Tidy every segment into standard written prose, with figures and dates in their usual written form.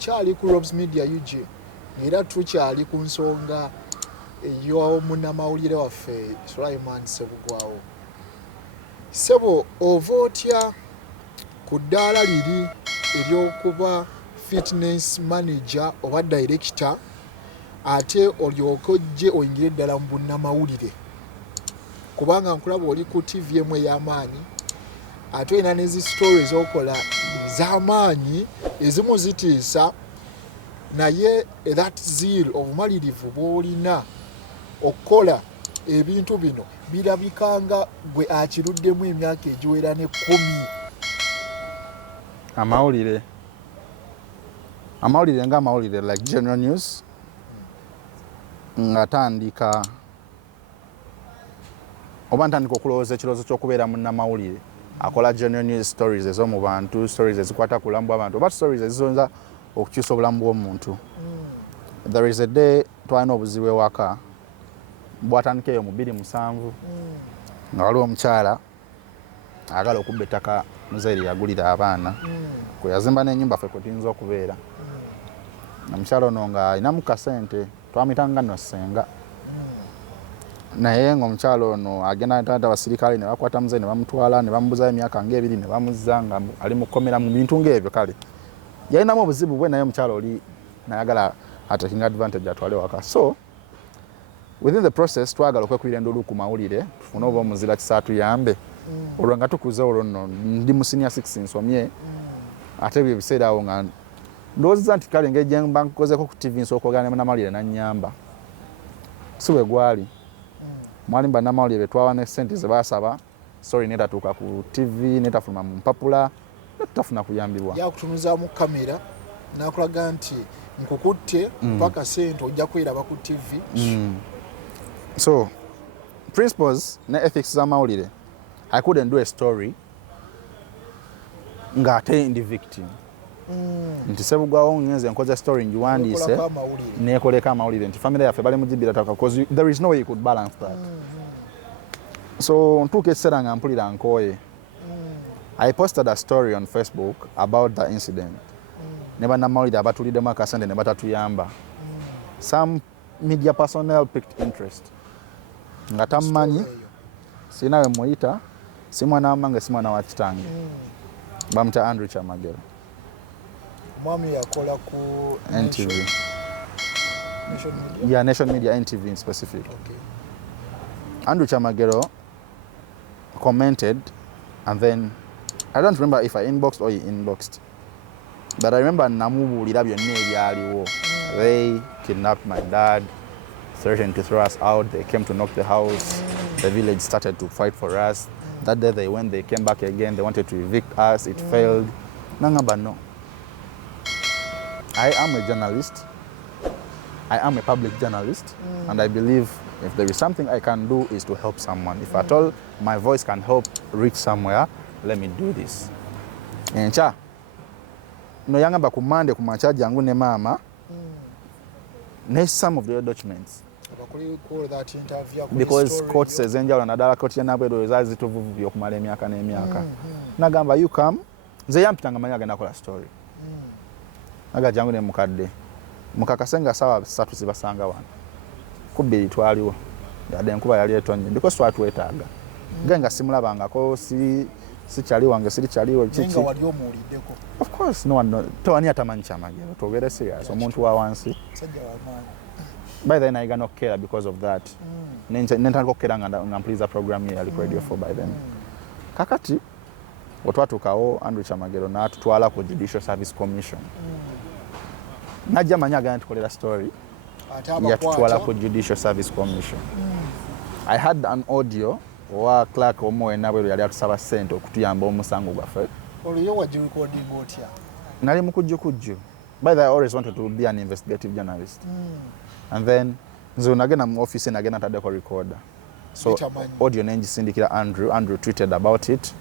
Kyali ku Robs Media UG era tukyali ku nsonga eyo munnamawulire waffe Sulaiman Ssebugwawo. Ssebo ova otya ku ddaala liri ery'okuba fitness manager oba director ate olyoke ojje oyingire eddala mu bunnamawulire, kubanga nkulaba oli ku TV emu ey'amaanyi ate olina n'ezi stories okola ez'amaanyi ezimu zitiisa, naye that zeal obumalirivu bw'olina okukola ebintu bino birabikanga gwe akiruddemu emyaka egiwera ne 10. Amawulire nga amawulire like general news ngatandika oba ntandika okulowooza ekirowoozo ky'okubeera munnamawulire akola general news stories ez'omu bantu, stories ezikwata ku bulamu bw'abantu oba stories eziyinza okukyusa obulamu bw'omuntu. There is a day twalina obuzibu ewaka bwatandika eyo mu 2007 nga waliwo omukyala agala okubba ettaka muzeeri yagulira abaana kwe yazimba n'ennyumba ffe kwe tuyinza okubeera. Omukyala ono nga alinamu kasente twamuyitanga nno ssenga, naye ng'omukyala ono agenda n'ataata abasirikale ne bakwata muzeeri ne bamutwala ne bamubuzayo emyaka ng'ebiri ne bamuzza nga ali mu kkomera mu bintu ng'ebyo. Kale yalinamu obuzibu bwe, naye omukyala oli nayagala taking advantage atwale waka. So within the process twagala okwekubira enduulu ku mawulire tufune oba omuzira kisa tuyambe olwo nga tukuze olwo nno ndi mu senior 6 nsomye ate ebyo ebiseera awo nga ndowooza nti kale engeri gye mba nkozeko ku TV nsooka ogaana munnamawulire nannyamba si bwe gwali. Mwali bannamawulire be twawa ne ssente ze baasaba story netatuuka ku TV netafuluma mu mpapula netutafuna kuyambibwa. Yakutunuza mu kamera nakulaga nti nkukutte mpaka ssente ojja kwiraba ku TV. So principles ne ethics z'amawulire, I couldn't do a story ng'ate ndi victim. Nti Ssebugwawo ngenze nkoze story ngiwandiise neekoleka amawulire nti family yaffe bali mujibira taka because there is no way you could balance that. So ntuuka ekiseera nga mpulira nkooye. I posted a story on Facebook about the incident. Ne bannamawulire abatuliddemu akasente ne batatuyamba. Some media personnel picked interest. Nga tammanyi sina we muyita si mwana wamange si mwana wa kitange bamuyita Andrew Kyamagero. Mwami yakola ku NTV. Nation Media? Yeah, Nation Media, NTV in specific. Okay. Andrew Kyamagero commented and then I don't remember if I inboxed or he inboxed, but I remember namubuulira byonna ebyaliwo. They kidnapped my dad, threatened to throw us out. They came to knock the house. The village started to fight for us. That day they went, they came back again. They wanted to evict us. It failed. Nangamba no. I am a journalist. I am a public journalist. And I believe if there is something I can do is to help someone. If at all my voice can help reach somewhere, let me do this. Encha. No yangamba ku Monday ku macha jangu ne mama. Some of the documents. Because court says enjawulo naddala court yanabwedo ezaali zituvuvu okumala emyaka n'emyaka. Nagamba you come, nze yampitanga manyi agenda kola story. Naga jangu ne mukadde. Mukakasenga sawa 3 zibasanga wano. Ku 2 twaliwo. Yadde enkuba yali etonye because twatwetaaga. Genga simulabangako si kyali wange siri kyaliwo kiki. Nenga wali omuwuliddeko. Of course no one tewani atamanyi Kyamagero. Togere serious omuntu wa wansi. Sajja wamaanyi. By then I got no care because of that. Nentandika okukera nga mpuliriza program ye yali ku Radio 4 by then. Kakati otwatukawo Andrew Kyamagero n'atutwala ku Judicial Service Commission. Najja manyi agenda tukolera story yatutwala ku Judicial Service Commission. I had an audio wa clerk omwena bwe yali atusaba ssente okutuyamba omusango gwaffe. Olyo wajja recording otya? Nali mukujjukujju. By the way, I always wanted to be an investigative journalist. And then nze nagenda mu office nagenda taddeko recorder. So audio nengisindikira Andrew tweeted about it.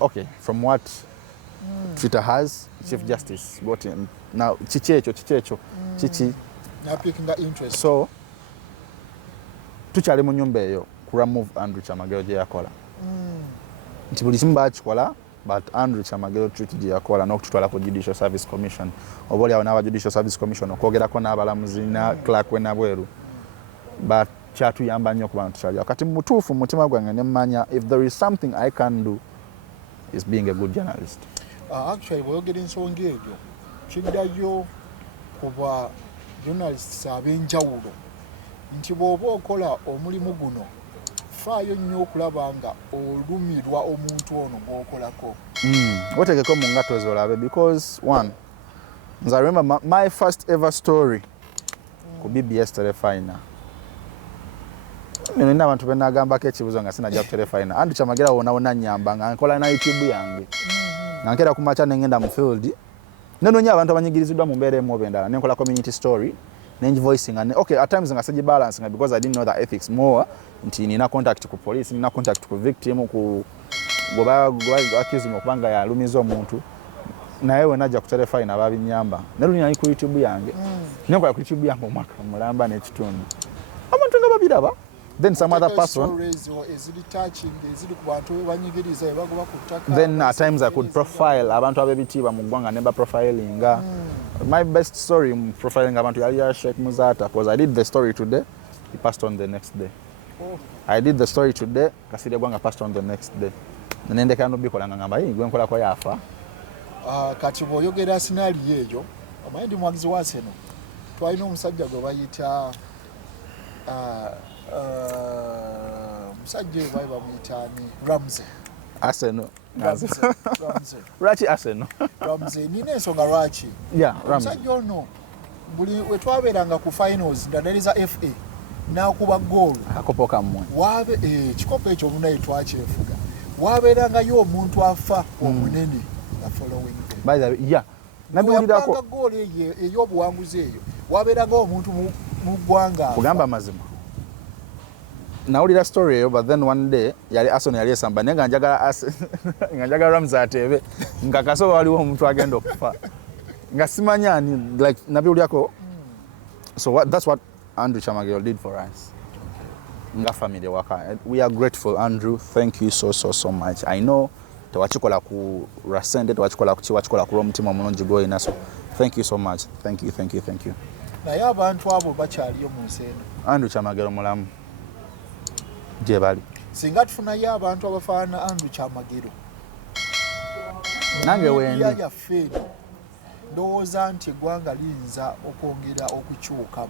Okay, from what Twitter has, Chief Justice got him. Now chichecho chichi na picking interest. So tukyali mu nyumba eyo ku remove Andrew Kyamagero gye yakola. Nti buli kimu baakikola but Andrew Kyamagero treated yakola n'okututwala ku Judicial Service Commission oba oli awo n'aba Judicial Service Commission okwogerako n'abalamuzi na clerk we nabweru but kyatuyamba nnyo ku bantu kyali kati mutuufu mu mutima gwange ne mmanya if there is something I can do is being a good journalist. Actually bw'oyogera ensonga ebyo kiddayo kuba journalists ab'enjawulo nti bw'oba okola omulimu guno faayo nnyo okulaba nga olumirwa omuntu ono gw'okolako. Otegeko mu ngato zo olabe because one I remember my first ever story ku BBS Terefayina. Nina abantu benagambako ekibuzo nga sinajja ku Terefayina. Andrew Kyamagero wona nnyamba nga nkola na YouTube yange. Nankera ku macha nengenda mu field. Nenonya abantu abanyigiriziddwa mu mbeera emu oba endala. Nenkola community story. Nenji voicing and okay at times nga seji balance nga because I didn't know the ethics more nti nina contact ku police nina contact ku victim ku goba accuse mo kubanga ya lumizo omuntu naye we najja ku Terefayina ababinyamba neruni ali ku YouTube yange nenkola ku YouTube yange omwaka mulamba n'ekitundu abantu nga babiraba then some other person then at times I could profile abantu abebitiba mu ggwanga nemba profiling my best story profiling abantu yali Sheikh Muzata because I did the story today he passed on the next day. I did the story today kasire gwanga passed on the next day nendeka no bikola ngamba yi gwe nkola ko yafa kati boyogera sinali yeyo amayindi mwagizi waseno twalina omusajja gwe bayita musajja bayi bamuyitani Ramsey Arsenal Rachi Arsenal Ramsey nina ensonga Rachi Ramsey musajja ono buli wetwabeeranga ku finals ndadaliza FA nakuba goal akopoka mmwe wabe kikopo ekyo munaye twakyefuga wabeeranga yo omuntu afa omunene the following day by the way nabiwulirako goal ey'obuwanguzi eyo wabeeranga omuntu mu ggwanga kugamba mazima nawulira story eyo but then one day yali Arsenal yali esamba naye nga njagala Ramsey atebe nga kasoba waliwo omuntu agenda okufa nga simanyani like nabiwulirako so that's what Andrew Kyamagero did for us. Nga family waka. We are grateful, Andrew. Thank you so much. I know tewachikola ku rasende tewachikola ku chiwachikola ku mutima mulungi gwo naso. Thank you so much. Thank you. Naye abantu abo bakyaliyo mu nseno. Andrew Kyamagero mulamu. Je bali. Singa tufunayo abantu abafaana Andrew Kyamagero. Nange wendi. Ya fedi. Ndowooza nti eggwanga liyinza okwongera okukyukamu.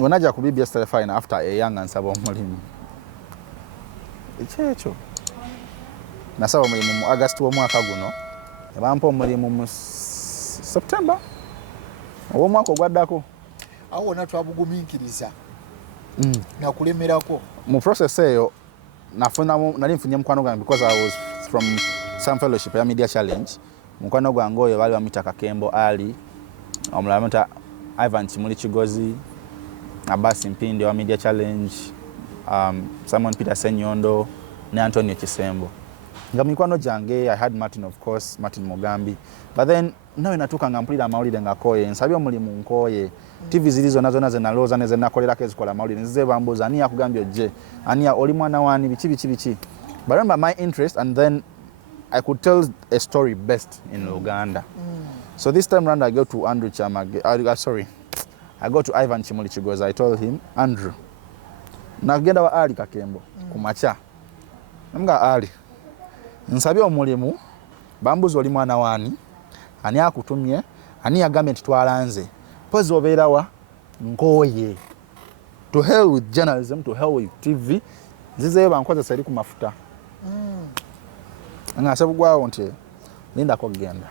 Onaja ku BBS Terefayina after a young nsaba omulimu. Ekyo. Nasaba omulimu mu August w'omwaka guno. Ebampa omulimu mu September. Ow'omwaka ogwaddako. Awo wonna twabugumiikiriza. Nakulemerako. Mu process eyo nali nfunye mukwano gwange because I was from some fellowship ya media challenge. Mukwano gwange oyo bali bamita Kakembo Ali. Omulala bamita Ivan Kimuli Kigozi. Abasi Mpindi wa media challenge, Simon Peter Senyondo, ne Antonio Kisembo. Nga mikwano jange, I had Martin of course, Martin Mugambi. But then nawe natuka nga mpulira amawulire ngakoye, nsabye omulimu nkoye. TV zilizo nazo naloza neze nakolerako ezikola amawulire nzize bambuza ani yakugambye ojje, ani oli mwana wani bichi. But remember my interest and then I could tell a story best in Uganda. So this time round I go to Andrew Kyamagero, I go to Ivan Kimuli Kigozi. I told him, Andrew, nagenda wa Ali Kakembo kumacha. Nga Ali. Nsabye omulimu bambuzo oli mwana wani ani akutumye ani yagambe ntitwalanze. Pozi obeera wa nkoye. To hell with journalism, to hell with TV. Nzizeyo bankozesa eri ku mafuta. Nga Ssebugwawo nti linda ko genda.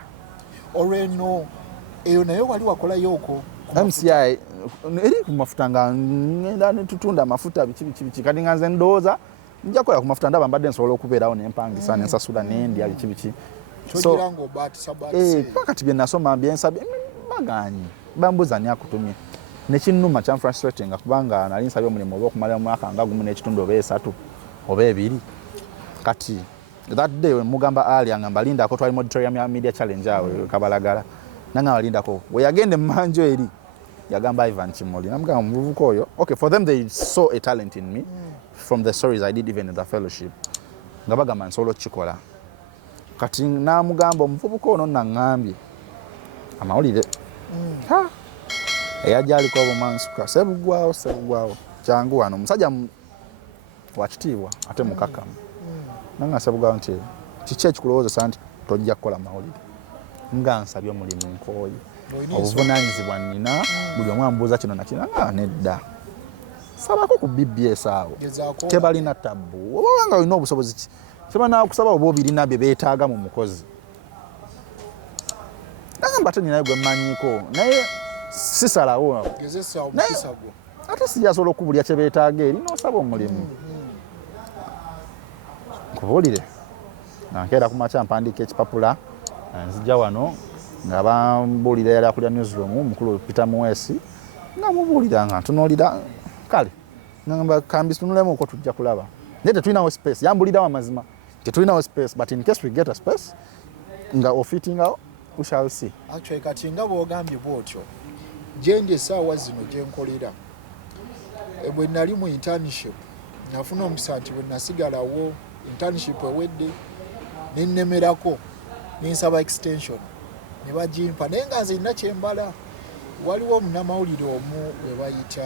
Olweno eyo nayo wali wakola yoko. MCI eri ku mafuta nga ngenda netutunda mafuta bichi kati nganze ndooza njja kola ku mafuta ndaba mbadde nsobola okubeerawo nempangisa nensasula n'endya bichi so pakati bye nasoma byensabe baganyi bambuza ni akutumye nekinnuma kya frustrating kubanga nali nsabye omulimu oba okumala omwaka nga gumu n'ekitundu oba esatu oba ebiri kati that day when mugamba Ali angamba linda ko twali auditorium ya media challenge awe Kabalagala nanga walinda ko we yagende mmanjo eri yagamba Ivan Kimuli namugamba muvuko oyo okay for them they saw a talent in me from the stories I did even in the fellowship ngabagamba nsolo chikola kati namugamba omuvubuka ono naŋŋambye amawulire eyajja aliko obumansuka Ssebugwawo kyangu wano omusajja wakitiibwa ate mukakamu nanga Ssebugwawo nti kiki ekikulowoozesa nti tojja kukola mawulire nga nsabye omulimu nkooye obuvunaanyizibwa nnina buli omu amubuuza kino nakino nedda sabako ku BBS awo tebalina tabbu oba nga olina obusobozi ki kyebanakusaba oba obirina bye beetaaga mu mukozi nagamba ate ninayo gwe mmanyiiko naye sisalawo ate sijasobola okubulya kye beetaaga eri n'osaba omulimu nkubuulire nankeera ku makya mpandiika ekipapula nzijja wano nga bambuulira yali akulya newsroom mukulu Peter Muwesi nga mubuulira nga ntunuulira kale ngamba kambi tunulemu uko tujja kulaba naye tetulinawo space yambulirawo amazima tetulinawo space but in case we get a space nga ofittingawo we shall see. Actually kati nga bwogambye bwotyo gyendi essaawa zino gye nkolera bwe nali mu internship nafuna omukisa nti bwe nasigalawo internship ewedde nennemerako nensaba extension ne bagimpa naye nga nze nina kyembala waliwo munnamawulire omu we bayita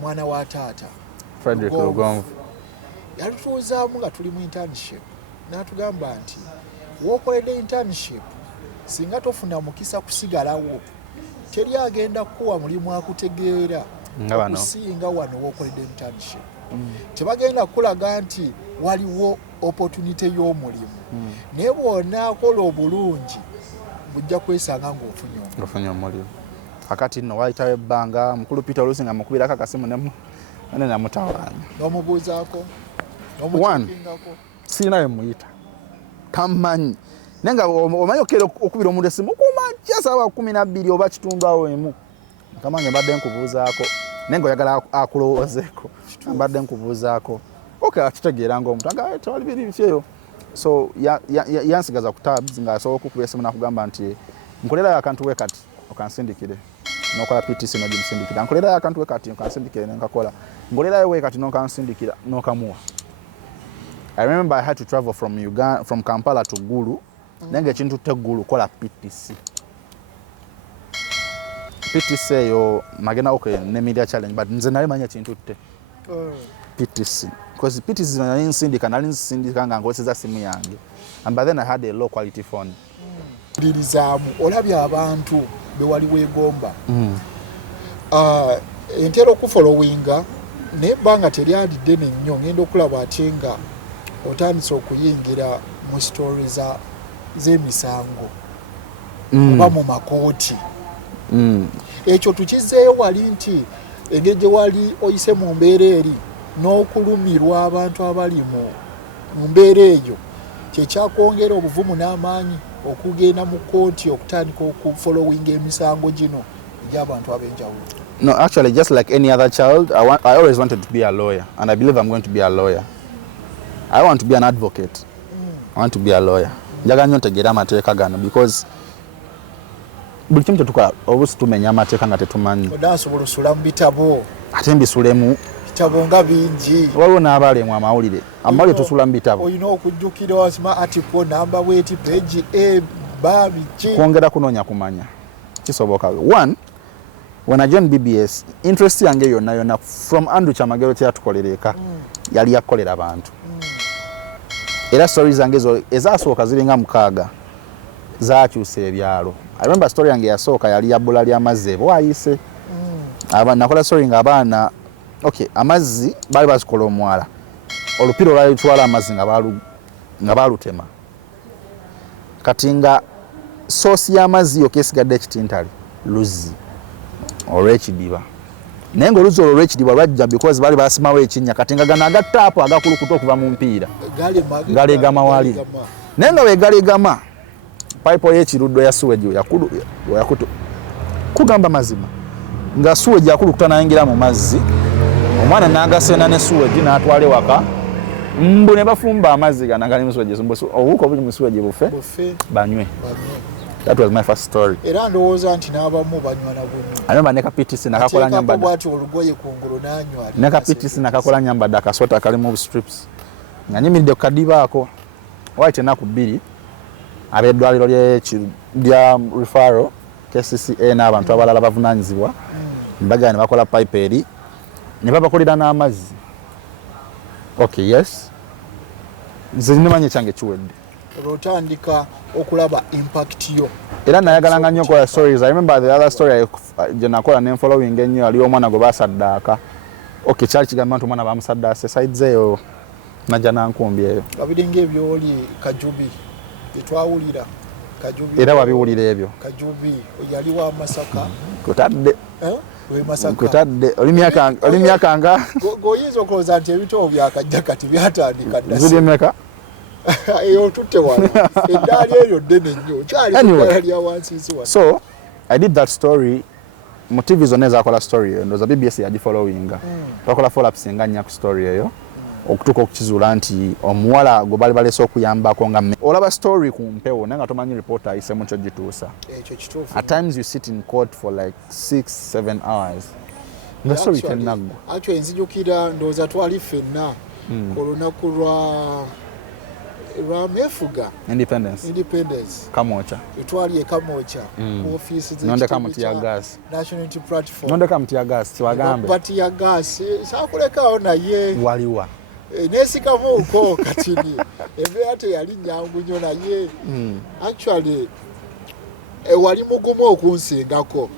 mwana wa taata Frederick Lugonvu yalituuzaamu nga tuli mu internship n'atugamba nti w'okoledde internship singa tofuna mukisa kusigalawo teri agenda kuwa mulimu akutegeera okusinga wano w'okoledde internship tebagenda kukulaga nti waliwo opportunity y'omulimu naye bw'onaakola obulungi bujja kwesanga ng'ofunye omulimu akati nno wayitawo ebbanga mukulu Peter oluusi nga mukubirako akasimu ne namutawaanya n'omubuuzaako sirina we muyita tamanyi naye nga omanyi okera okubira omuntu esimu kumakya saawa 12 oba kitundu awo emu tamanyi mbadde nkubuuzaako naye nga oyagala akulowoozeeko mbadde nkubuuzaako akitegeera ng'omuntu aga tewali biri bikyeyo so yansigaza ku tabs ng'asobola okukuba esimu nakugamba nti nkolerayo akantu we kati okansindikire nokola PTC nogimusindikira nkolerayo akantu we kati okansindikire nenkakola nkolerayo we kati nokansindikira nokamuwa. I remember I had to travel from Kampala to Gulu nenge ekintu te Gulu kola PTC eyo magena ne media challenge but nze naye manya ekintu te PTC because PTC nali nsindika nga ngoseza simu yange and by then I had a low quality phone. Bilizaamu olabye abantu be wali weegomba entera okufollowinga naye banga teryalidde nennyo ngenda okulaba ate nga otandise okuyingira mu stories z'emisango oba mu makooti ekyo tukizeeyo wali nti engeri gye wali oyise mu mbeera eri n'okulumirwa abantu abali mu mbeera eyo kyekyakwongera obuvumu n'amaanyi okugenda mu kooti okutandika okufollowinga emisango gino egy'abantu ab'enjawulo. No, actually just like any other child I always wanted to be a lawyer and I believe I'm going to be a lawyer. I want to be an advocate. I want to be a lawyer. Njaga nnyo ntegeera amateeka gano because buli kimu kyetukola obusi tumenya amateeka nga tetumanyi. Odansobola osula mu bitabo. Ate mbisulemu. Bitabo nga bingi. Waliwo n'abalemu amawulire. Amawulire tusula mu bitabo. Olina okujjukira wasima article number weight page A babi ki. Kwongera kunoonya kumanya. Kisoboka. One, when I joined BBS, interest yange yonna from Andrew Kyamagero kyatukolereka yali yakolera abantu. Era stories zange ezo ezasooka ziringa 6 zaakyusa ebyalo. I remember story yange yasooka yali ya bbula ly'amazzi bwayise. Nakola story nga abaana amazzi baali bazikola omwala. Olupiro lwalitwala amazzi nga balutema. Kati nga source y'amazzi yo kesigadde ekitintali luzzi olw'ekidiba. Naye ng'oluzzi olwo olw'ekidiba lwajja because baali basimawo ekinnya kati nga gano agattaapu agakulukuta okuva mu mpiira galegama wali naye nga wegalegama pipe y'ekiruddo ya suweji yakutu kugamba mazima nga suweji akulukuta n'ayingira mu mazzi omwana n'agasena ne suweji n'atwala ewaka mbu ne bafumba amazzi gano agali mu suweji obuuka obuli mu suweji bufe banywe. That was my first story. Era ndowooza nti n'abamu banywa na bunno. Ayomba ne PTC nakakola nyambadde. Bwati olugoye kungulu n'anywa. Ne PTC nakakola nyambadde akasota kalimu strips. Nga nyimiridde ku kadiba ako waite ennaku 2 ab'eddwaliro lya referral KCCA n'abantu abalala bavunaanyizibwa mbaga ne bakola pipe eri ne babakolera n'amazzi. Okay, yes, nze nimanye kyange kiwedde olwotandika okulaba impact yo era nayagalanga nnyo kola stories. I remember the other story gye nakola ne following ennyo ali omwana gwe basaddaaka. Okay, kyali kigamba nti omwana bamusaddaase sides eyo najja nankumbi eyo babiringa ebyoli Kajubi etwawulira Kajubi era wabiwulira ebyo Kajubi yali wa Masaka kutadde we Masaka kutadde oli myaka nga goyinza okuloza nti ebitabo byakajja kati byatandika ziri meka eyo tutte wano eddaali eryo ddene nnyo kyali eddaala lya wansi wa. So I did that story mu TV zonna ezakola story eyo ndoza BBS yagifollowinga twakola follow-ups nga nnya ku story eyo okutuuka okukizuula nti omuwala gwe bali balese okuyambako nga olaba story ku mpewo naye nga tomanyi reporter ayisemu kyo gituusa. At times you sit in court for like 6-7 hours nga story tennaggwa. Actually nzijukira ndowooza twali ffenna olunaku lwa mefuga Independence Kamoocha twali e Kamoocha ku office nondeka muti ya gas National Unity Platform nondeka muti ya gas kiwagambe bati ya gas saakulekawo naye waliwa nesikamuuko katini embeera teyali nyangu nnyo naye actually wali mugumu okunsingako.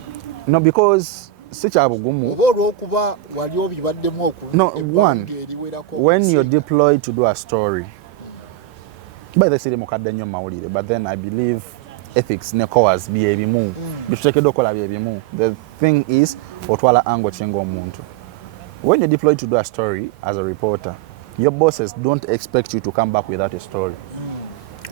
No, because si kya bugumu oba olw'okuba wali obibaddemu when you're deployed to do a story by the siri mukadde nnyo mawulire, but then I believe ethics ne coas byebimu bituteekeddwa okukola byebimu. The thing is otwala ango kinga omuntu. When you're deployed to do a story as a reporter, your bosses don't expect you to come back without a story.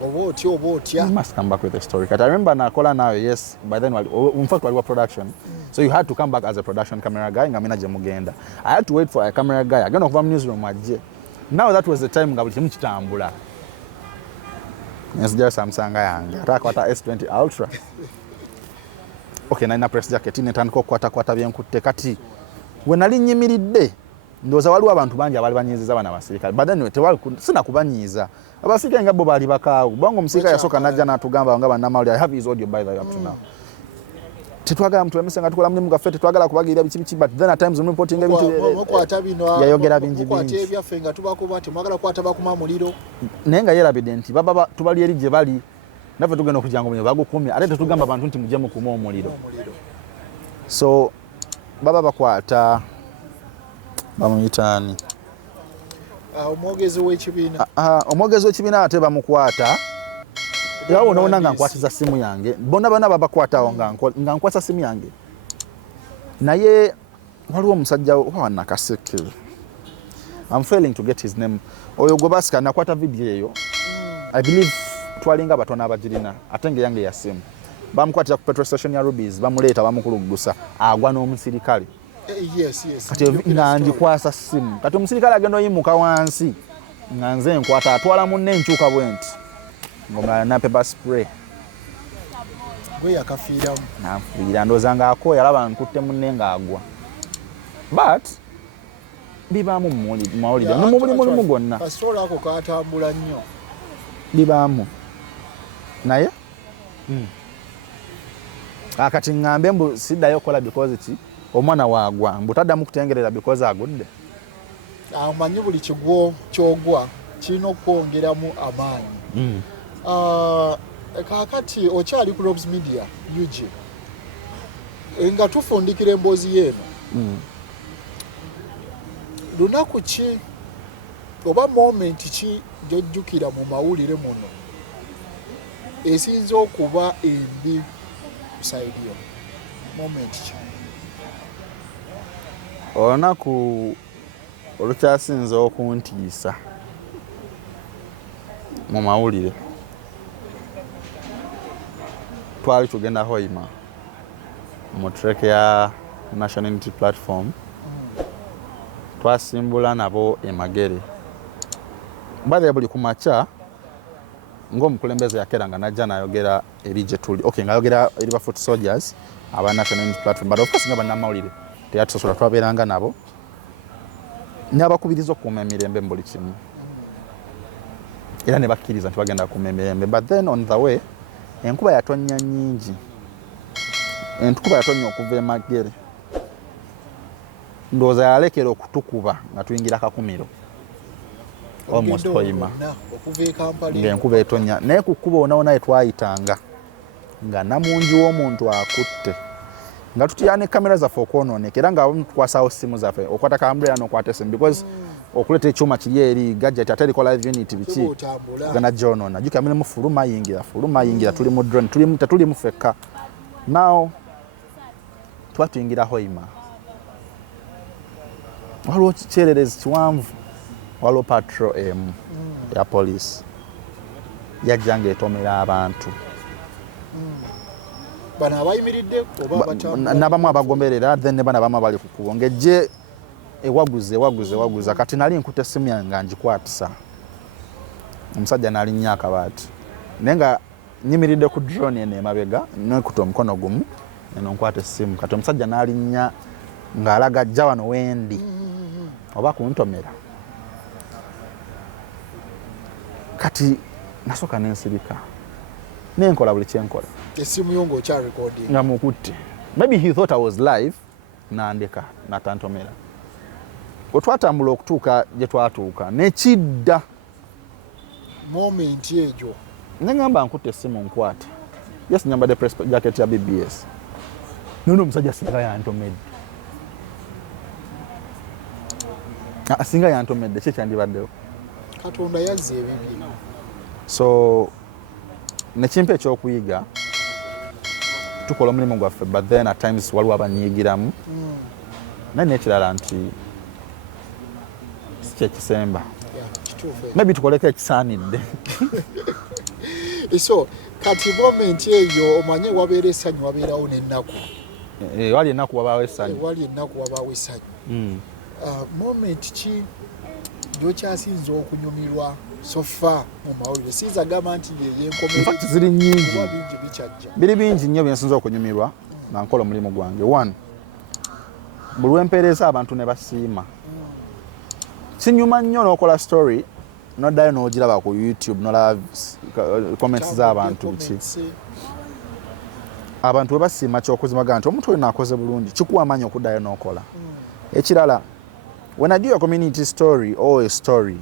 You must come back with a story. I remember nakola nawe, yes, by then in fact we were production, so you had to come back as a production camera guy ngamina gye mugenda. I had to wait for a camera guy agenda okuva mu newsroom ajje. Now that was the time nga buli kimu kitambula. Yes, just Samsung yange atakwata S20 Ultra. Okay, na press jacket netandika okukwata byenkutte kati we nali nnyimiridde ndowooza waliwo abantu bangi abali banyiiziza bana basirikale, but then sina kubanyiiza abasirikale nga bo baali bakaawu bongo omusirikale yasooka najja n'atugamba nga Munnamawulire. I have his audio by the way up to now. Tetwagala muntu emese nga tukola mulimu gaffe, tetwagala kubagirira biki, but then at times reporting ebintu yayogera bingi ebyaffe nga tubakuba temwagala kukwata bakuma muliro naye nga yerabidde nti baba tubali eri gye bali naffe tugenda okujjanga omuliro bagukumya ate tetugamba abantu nti mujje mukuma omuliro. So baba bakwata bamuyitaani omwogezi w'ekibiina omwogezi w'ekibiina ate bamukwata yawo onaona nga nkwatiza simu yange bonna babakwatawo nga nkwasa simu yange naye waliwo omusajja wanakaseke I'm failing to get his name oyo gwe basika nakwata video eyo I believe twalinga batono abagirina ate nge yange ya simu bamukwatira ku petrol station ya Rubies bamuleeta bamukulugusa agwa n'omusirikale. Yes. Kati nga ndikwasa simu kati omusirikale agenda oyimuka wansi nga nze nkwata atwala munne nkyuka bwenti ngomala na pepper spray gwe yakafiiramu nafiira ndooza nga akoya alaba nkutte munne ng'agwa, but bibaamu mawulire no mu buli mulimu gwonna kasitoola ako katambula nnyo bibaamu naye akati ŋŋambe mbu siddayo okukola because ki omwana waagwa mbu taddamu kutengerera because agudde. Amanyi buli kigwo kyogwa kirina okwongeramu amaanyi. Kakati okyali ku Robs Media UG nga tufundikira emboozi yeeno lunaku ki oba moment ki gyojjukira mu mawulire muno esinza okuba embi side yo moment ki olunaku olukyasinza okuntiisa mu mawulire twali tugenda Hoima mu trek ya National Unity Platform twasimbula nabo emagere baada ya buli kumacha ng'omukulembeze yakeranga najja nayogera eri gye tuli ngayogera eri ba foot soldiers aba National Unity Platform, but of course nga bannamawulire teyatusobola twabeeranga nabo n'abakubiriza okukuuma emirembe mu buli kimu. era ne bakkiriza nti bagenda ku mirembe. But then on the way enkuba yatonnya nnyingi, enkuba yatonnya okuva e Magere, ndowooza yalekera okutukuba nga tuyingira Kakumiro almost Hoima ng'enkuba etonnya. Naye ku kkuba wonna we twayitanga nga namungi w'omuntu akutte nga tutya ne kamera zaffe okwonooneka era nga tukwasawo simu zaffe okwata kamera n'okwata essimu because okuleta ekyuma kiri eri gadget ate eriko live unit biki gana gyonoona. Jjukira mulimu fuluma yingira tuli mu drone tetulimu fekka. Now tuba tuyingira Hoima, waliwo kikyererezi kiwanvu, waliwo patrol emu ya poliisi yajja ng'etomera abantu bano abayimiridde n'abamu abagomberera then ne bano abamu abali ku kkubo ng'ejje ewaguza kati nali nkuta essimu yange nga ngikwatisa omusajja n'alinnya akabaati naye nga nyimiridde ku drone eno emabega nekuta omukono gumu eno nkwata essimu kati omusajja n'alinnya ng'alaga ajja wano wendi oba kuntomera. Kati nasooka n'ensirika nenkola buli kyenkola essimu yo ng'okya recording nga mukutte. Maybe he thought I was live n'andeka n'atantomera. Otwatambula okutuuka gye twatuuka nekidda moment egyo neŋŋamba nkutte essimu nkwata yes nyambadde press jacket ya BBS nono omusajja singa yantomedde singa yantomedde kyekyandibaddewo Katonda yazza ebibi. So nekimpa ekyokuyiga tukola omulimu gwaffe but then at times waliwo abanyigiramu naye nekirala nti sikyekisemba maybe tukoleko ekisaanidde. So kati moment eyo omanye wabeera essanyu wabeerawo n'ennaku wali ennaku wabaawo essanyu moment ki gyokyasinza okunyumirwa sofa mu mawulire sinza gamba nti yeyenkomerera ziri nnyingi bikyajja biri bingi nnyo byensinza okunyumirwa nga nkola omulimu gwange. One, buli lwempeereza abantu ne basiima kinyuma nnyo n'okola story noddayo n'ogiraba ku YouTube nolaba comments z'abantu ki abantu bwe basiima ky'okuzimaga nti omuntu oyo naakoze bulungi kikuwa amaanyi okuddayo n'okola. Ekirala, when I do a community story or a story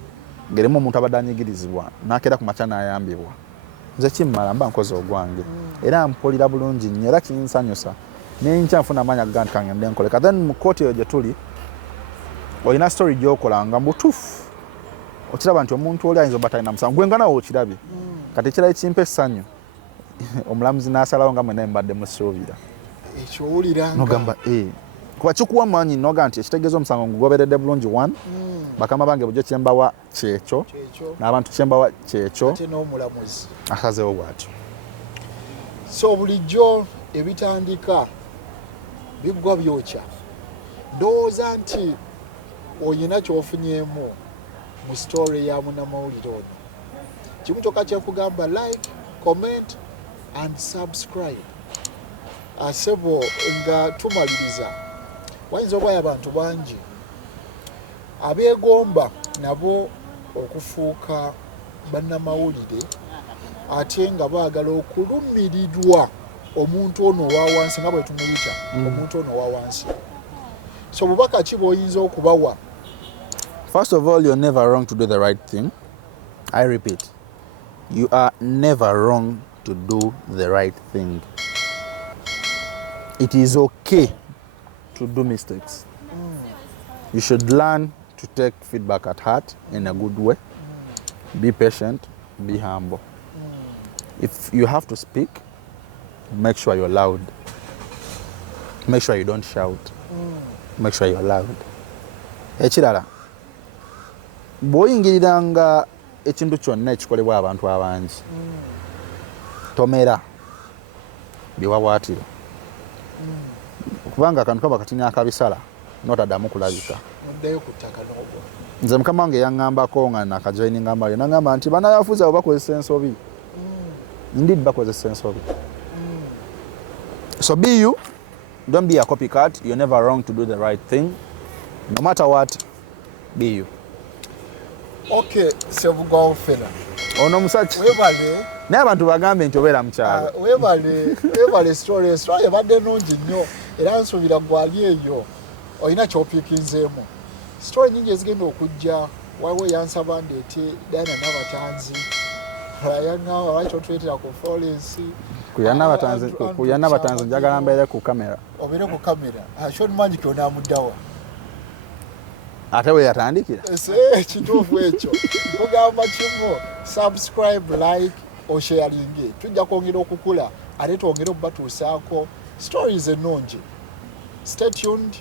ngerimu omuntu abadde anyigirizibwa n'akeera ku makya n'ayambibwa nze kimmala mba nkoze ogwange era mpulira bulungi nnyo era kinsanyusa n'enkya nfuna amaanyi agaga nti kangende nkoleka. Then mu kkooti eyo gye tuli olina story gy'okola nga mbutuufu okiraba nti omuntu oli ayinza obba talina musango gwe nga nawe okirabye kati ekirala kimpa essanyu omulamuzi n'asalawo nga mwena mbadde musuubira ekyowulira nogamba kuba kikuwa amaanyi noga nti ekitegeeza omusango ngugoberedde bulungi one bakama bange bujo kyembawa kyekyo n'abantu kyembawa kyekyo ate n'omulamuzi asazeewo bw'atyo. So bulijjo ebitandika biggwa byokya ndowooza nti oyina kyofunyeemu mu story ya Munnamawulire ono kimu kyokka kyekugamba like, comment and subscribe. Ssebo nga tumaliriza wayinza obwayo abantu bangi abeegomba nabo okufuuka bannamawulire ate nga baagala okulumirirwa omuntu ono owa wansi nga bwe tumuyita omuntu ono owa wansi. So bubaka ki bw'oyinza okubawa? First of all, you're never wrong to do the right thing. I repeat, you are never wrong to do the right thing. It is okay to do mistakes. You should learn to take feedback at heart in a good way. Be patient, be humble. If you have to speak, make sure you're loud. Make sure you don't shout. Make sure you're loud. Ekirala, bw'oyingiriranga ekintu kyonna ekikolebwa abantu abangi, tomera biwawaatiro. Kubanga akantu kaba katinya akabisala n'otaddamu kulabika. Nze mukama wange yaŋŋambako nga nakajoyininga mbali n'aŋŋamba nti banayafuza abo bakozesa ensobi. Indeed bakozesa ensobi. So be you. Don't be a copycat. You're never wrong to do the right thing. No matter what, be you. Okay, Ssebugwawo fella. ono musajja webale naye abantu bagambe nti obeera mukyalo webale story ebadde nnungi nnyo era nsuubira gwali eyo olina kyopiikinzeemu story nyingi ezigenda okujja waliwo yansaba ndeete Diana n'abatanzi yaŋŋamba lwaki otuleetera ku Florence kuyana abatanzi njagala mbeere ku kamera obeere ku kamera Sean Magic onaamuddawa ate we yatandikira kituufu ekyo kugamba kimu subscribe like osharinge tujja kwongera okukula ate twongere okubatuusaako stories ennungi stay tuned